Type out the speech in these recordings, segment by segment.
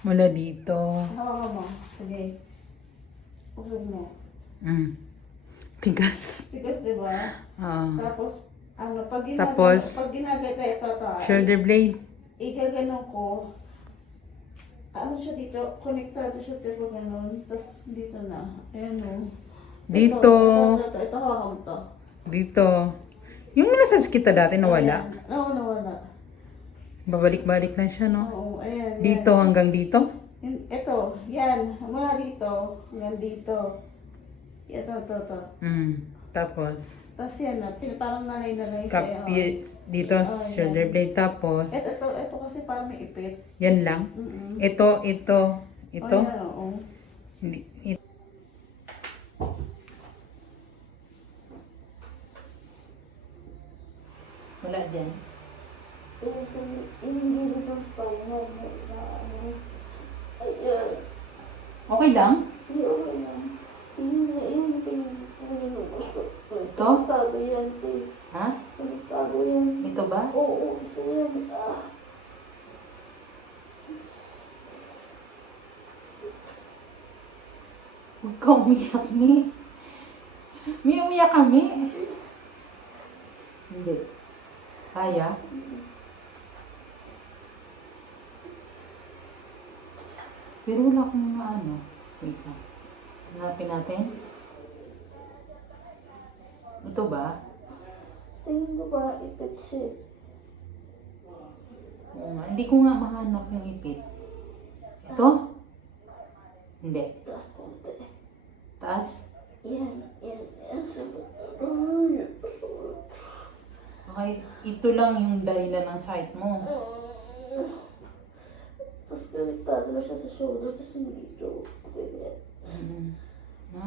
Mula dito. Hawakan mo. Sige. Upload mo. Mm. Tigas. Tigas, di ba? Ah. Tapos, ano, pag ginagano, Tapos, pag ginagata ito, ito, Shoulder blade. igaganon ko, ano siya dito, konektado siya dito ganun, tapos dito na, ayan o. Dito. Ito, ito, ito, ito, hawakan mo to. Dito. Yung minasas kita dati nawala. Oo, nawala. Babalik-balik lang siya, no? Oo, ayan. Dito yan. hanggang dito. Yun- Ito, yan, mula dito, yan dito. Ito, ito, ito. Mm. Tapos, Tapos yan na, pin- parang nalay na lang kap dito, Oh, shoulder yan. blade. Tapos, Ito, ito, ito kasi parang may ipit. yan lang. Mm-mm. Ito, ito, ito. Oh, yan, oo. Hindi. Ito. Wala dyan. Hindi dito spinal na ano. Ayan. Okay lang? Hindi, okay lang. Hindi, hindi pinag gusto. Ito? Yan. Ha? Tago yan. Ito ba? Oo, ito yan. Ah. Huwag ka umiyak, Mi. Mi, umiyak kami. Hindi. Kaya? Pero wala akong ano. Wait lang. Hanapin natin. Ito ba? Tingin ko ba ipit siya? Oo nga. Hindi ko nga mahanap yung ipit. Ito? Hindi. Tapos konti. Taas? Yan, yan, yan. Okay. Ito lang yung dahilan ng site mo. Tapos konektado na siya sa shoulder, tapos yung dito. Ganyan. Mm. Ha?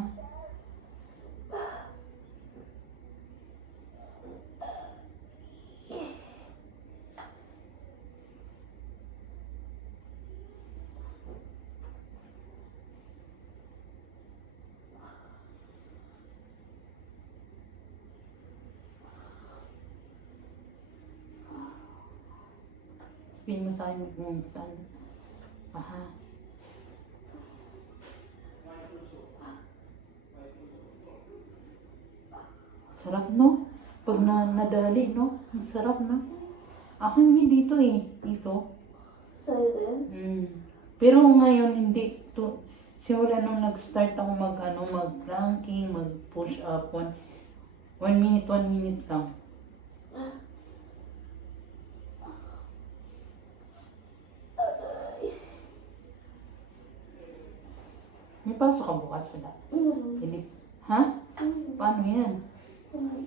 Sabihin mo sa akin kung saan. Aha. Sarap no? Pag na nadali no? Ang sarap no? Ako hindi dito eh. Dito. Mm. Pero ngayon hindi to simula nung nag-start ako mag ano mag ranking, mag push up one one minute, one minute lang. May pasok ka bukas wala? Mm. Hindi. Ha? Paano yan? Mm.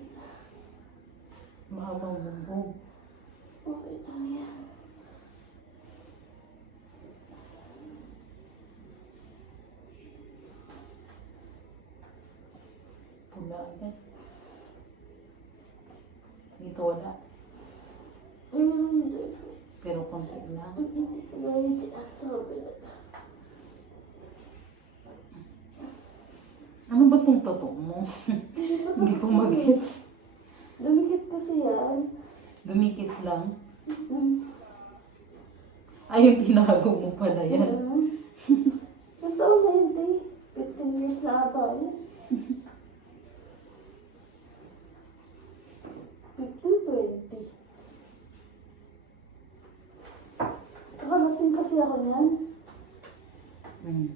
Mahabang bumbong. Okay lang yan. Pula agad. Dito wala. Mm. Pero konti lang. Itong totoo mo? Hindi ko mag-gets. Dumikit kasi yan. Dumikit lang. Mm. Ay, yung tinago mo pala yan. Mm. Taon na te. 15 years na ata yun. 15, 20. Saka lasing kasi ako niyan. Hmm.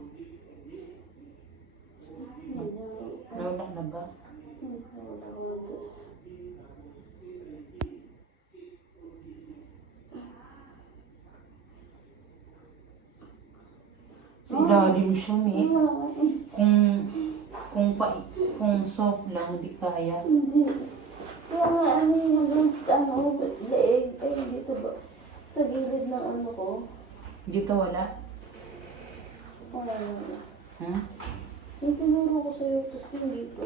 ilalim siya. Wala. Kung, kung pa, kung soft lang, hindi kaya. Hindi. Nga, ano yung ano, leeg, ay, dito ba? Sa gilid ng ano ko. Dito wala? Wala na. Hmm? Yung tinuro ko sa'yo, kasi dito.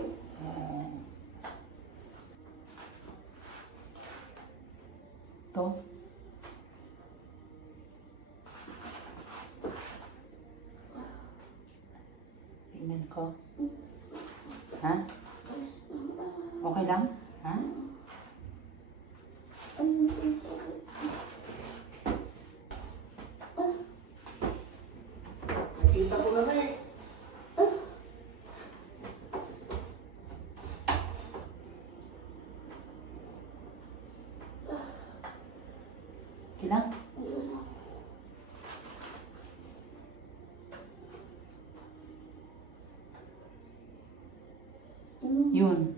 To? Tingnan ko. Ha? Okay lang? Yun.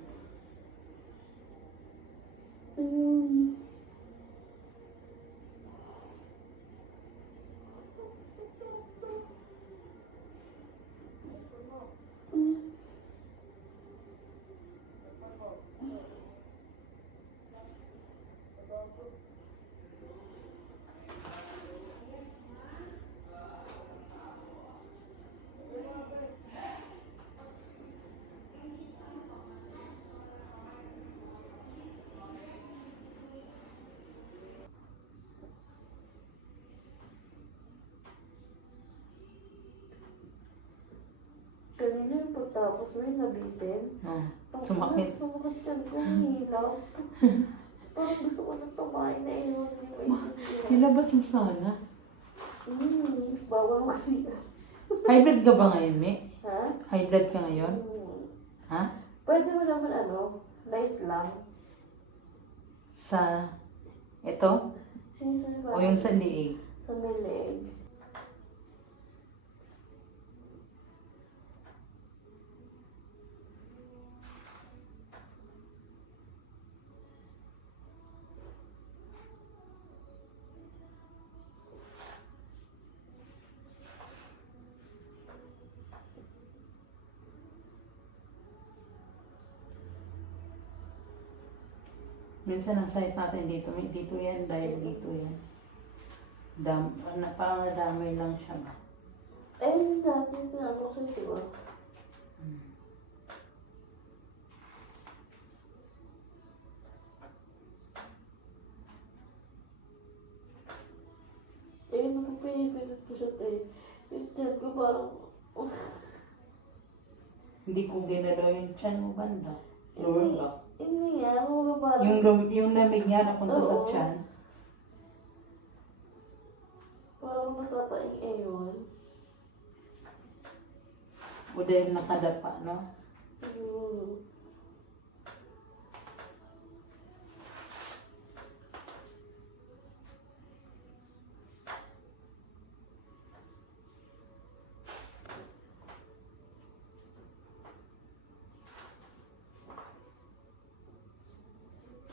Mo yung nabitin. Oh, Ang sumakit. Sumakit yan ko, hilaw. Parang gusto ko na tumain na yun. Hindi ko maintindihan. Nilabas mo sana. Hmm, bawal kasi. High blood ka ba ngayon, Me? Ha? High blood ka ngayon? Hmm. Ha? Pwede mo naman ano, light lang. Sa... Ito? Sa O yung sa liig? Sa may leg. Minsan ang site natin dito, may dito yan, dahil dito yan. Dam, na, parang nadamay lang siya ba? Eh, dati pinano ko sa diba? Eh, nung pinipilit ko siya eh. Yung tiyan ko parang, Hindi ko ginalaw yung chan mo banda. Lower back. Hindi nga, mga parang, Yung, lum- yung lamig niya napunta sa Oo. chan. parang natataing ewan. O dahil nakadapa, no? Yun.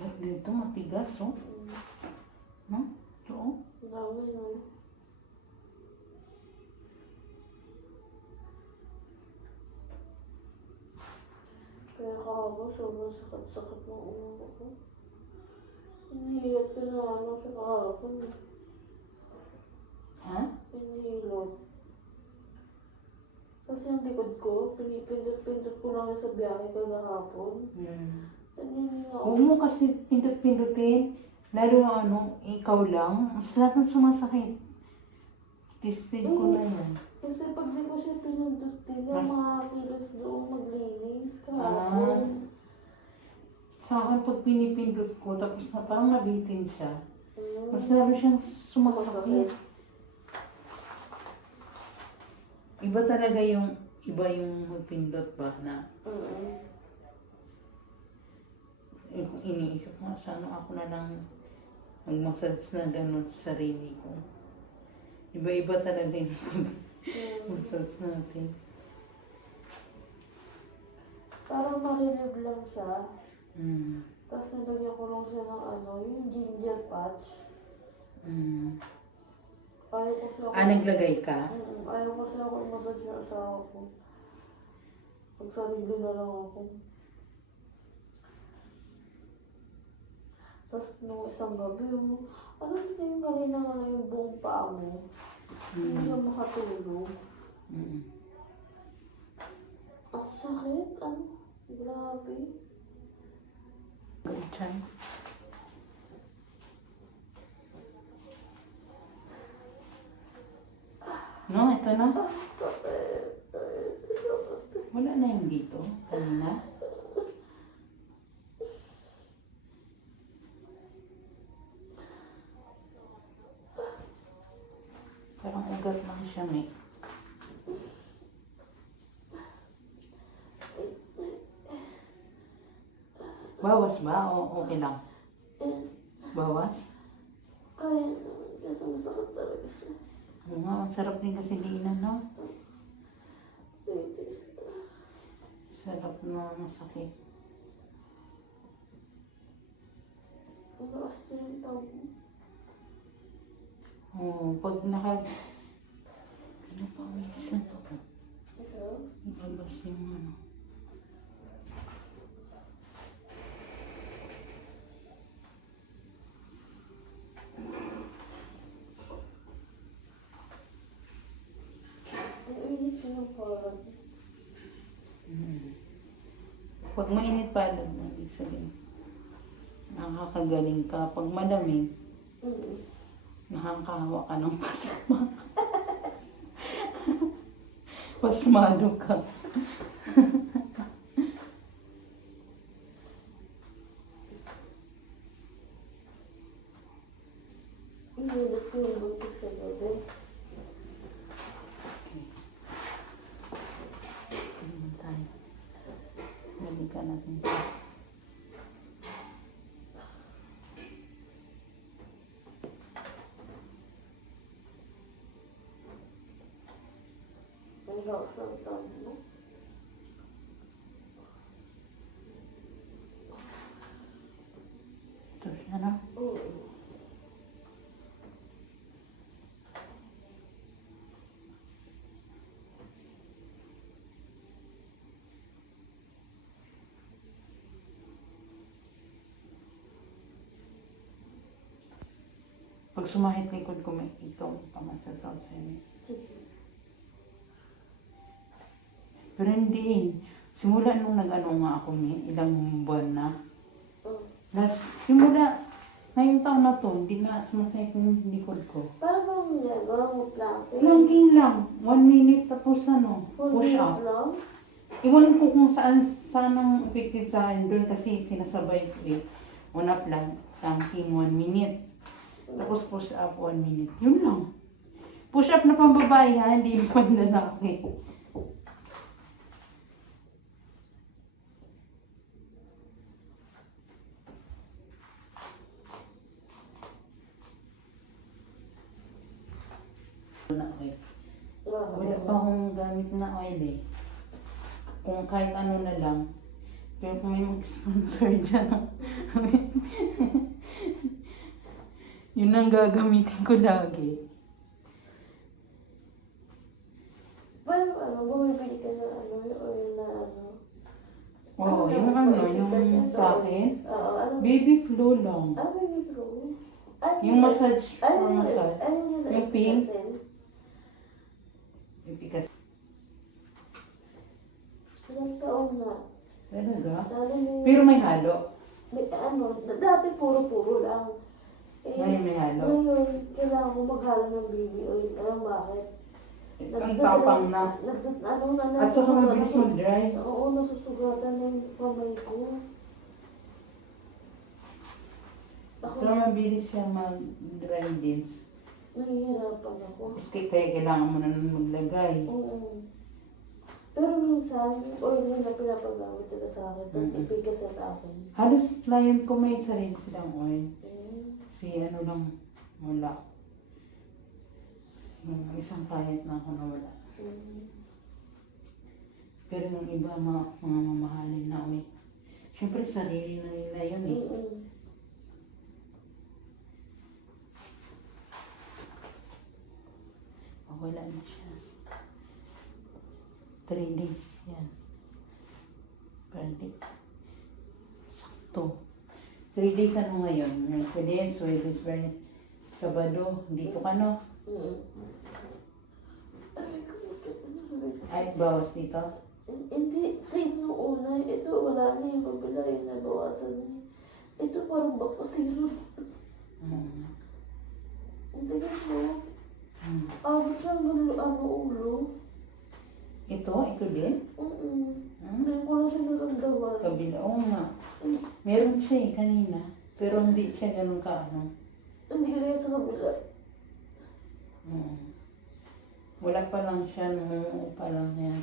At dito matigas, oh. No? Ito, oh. Ang dami no. Kahapon, sobrang sakit-sakit ng ulo ko. Hinihilot ko na ano sa kahapon. eh. Ha? Hinihilot. Kasi ang likod ko, pinipindot-pindot ko lang sa biyahe kagahapon. Hmm. Huwag mo kasi pindot-pindutin. Lalo ano, ikaw lang. Mas lahat ng sumasakit. Tested ko na yan. Kasi pag di ko siya yung Mas- mga kilos doon maglinis Ah. kahapon. Sa akin, pag pinipindot ko, tapos na parang nabitin siya, Mm. mas lalo siyang sumasakit. Iba talaga yung, iba yung magpindot ba na Mm. eh, iniisip ko, sana ako na lang magmassage na gano'n sa sarili ko. Iba-iba talaga yung Mm. massage natin. Parang marilib lang siya. Mm. Tapos nilagyan ko lang siya ng ano, yung ginger patch. Mm. Ayaw ko siya Ah, naglagay ka? Mm, ayaw ko siya kung massage yung asawa ko. Na lang ako. Tapos nung isang gabi, oh, ano dito yung kanina nga na yung buong paa mo? Hindi Mm. ka makatulog. Mm. Ang sakit, ano? Grabe. Good chan. No, ito na. Ah, sakit. Ay, sakit. Wala na yung dito. Kanina. Parang ugat lang siya, may. Bawas ba? O okay lang? Eh, Bawas? kaya naman kasi masakit talaga siya. Oo nga, ang sarap din kasi diinan, no? Titis ka. Sarap na masakit. Ang lakas na yung tawag mo. Oo, pag naka... Ano pa, minsan ako. Isa? Ibabas yung ano. Ang init na ng parang. Mm. Pag mainit pa, ibig sabihin, nakakagaling ka. Pag malamig, Mm. nakakahawa ka ng pasma. Pasmado ka. Ang init ko yung buntis ka gabi. Ano naman tayo? Balikan natin ito. Ang lakas ng tawag mo. Ito siya na. Mm. Pag sumahit likod ko, may ikaw pa man sa South. Sige. Pero hindi eh. Simula nung nag-ano nga ako, may ilang buwan na. Last, simula, ngayong taon na to, hindi na sumasahit yung likod ko. Paano ba ang ginagawa mo planking? Langking lang. One minute tapos ano, push up. lang? Iwan ko kung saan, saan ang effective sa akin. Doon kasi sinasabay ko eh. Una lang, planking one minute. Tapos push up one minute. Yun lang. Push up na pambabae ha, hindi yung panlalaki. Na oil. Wala pa akong gamit na oil eh. Kung kahit ano na lang. Pero kung may mag-sponsor dyan. Yun ang gagamitin ko lagi. Paano ano, bumibili ka na ano, or na ano? Oo, yung ano, yung sa akin. Oo, ano? Baby flu lang. Ah, baby. Ay, Yung massage, for massage. Yung Yung pink? Epicacin. Because, Ilang taon na. talaga? Yung- Pero may halo. may, ano, dati puro-puro lang. Eh, Ngayon may halo. Ngayon, kailangan ko maghalo ng baby oil. Alam bakit? Ang tapang na. Nagdat, ano na At saka mabilis mag-dry. Oo, nasusugatan na yung kamay ko. Ako, So, mabilis siya mag-dry din. nahihirapan ako. Kaya kaya kailangan mo na nun maglagay. Oo. Pero minsan, oil na pinapagamit sila sa akin, tapos Mm-mm. ipigas sa akin. Halos client ko may sarili silang oil. Mm. Si ano lang, wala. Yung isang client na ako na wala. Mm. Pero yung iba, mga, mga mamahalin na oil. Siyempre, sarili na nila yun eh. Mm-mm. Oh, wala na siya. Days yan. Per day. Sakto. Three days ano ngayon? Mercedes, Webes, Viernes, Sabado. Dito ka no? Ay, bawas dito. Hindi, same yung una. Ito, wala na yung kabila yung nabawasan na. Ito parang back to zero. Mm. Ang tingin mo. Mm. Abot siya ano, ulo. Ito, ito din? Hmm? Ngayon ko lang siya naramdaman. Kabila, oo nga. Meron siya eh, kanina. Pero hindi siya ganun ka, ano. Hindi ka na sa kabila. Mm. Wala pa lang siya, nung pa lang yan.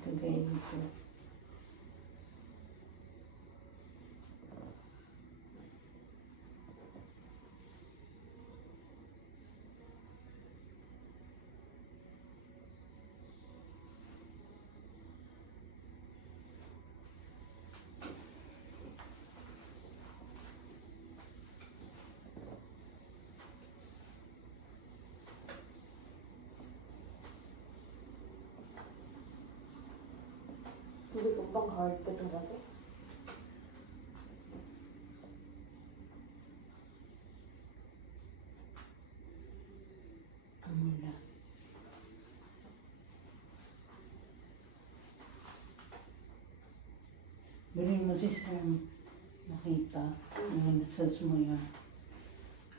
Ito guys, ito. Hindi ko bang hard pa talaga. Wala. Bilhin mo si Sam. Nakita. Yung message mo yun.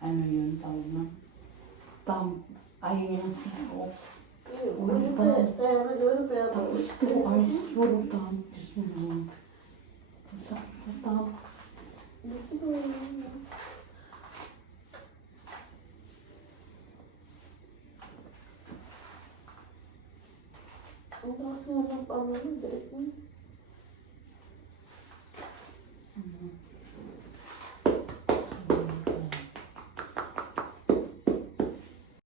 Ano yun tawag na? Tam. Ayaw kaya ako. Tapos two hours. Dito ko yun. Ang lakas nga ng pangano, direct mo.